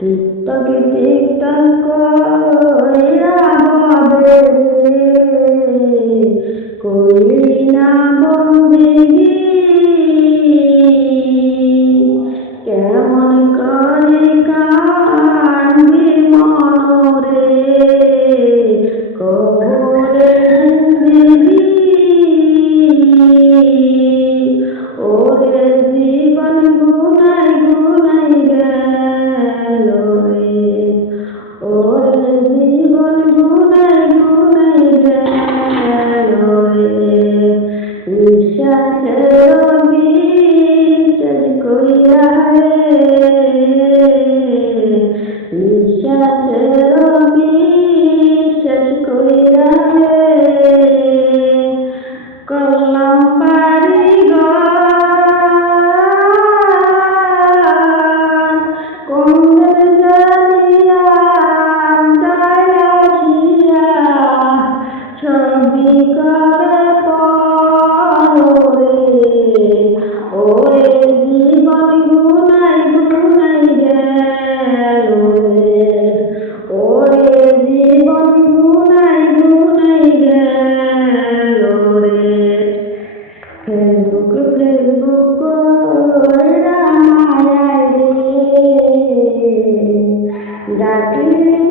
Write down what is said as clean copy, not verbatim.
TikTok TikTok কইরা ববে কইলি না বন্দেগি কেমন করে কান্দি মনরে কবরে দিলি ওরে জীবন গুনাই গুনাই গেল রে ওরে জীবন গুনাই গুনাই গেল রে বিশ্বাসের বিশ্বাস কইরা বিশ্বাসের বিশ্বাস কইরা করলাম বাড়ি ঘর কোন জানিয়া দায়াশিয়া ছবি করে পরে ওরে জীবন গুনাই গুনাই গেল রে ওরে জীবন গুনাই গুনাই গেল রে ফেসবুক ফেসবুক মায়ায় রে ডাকলি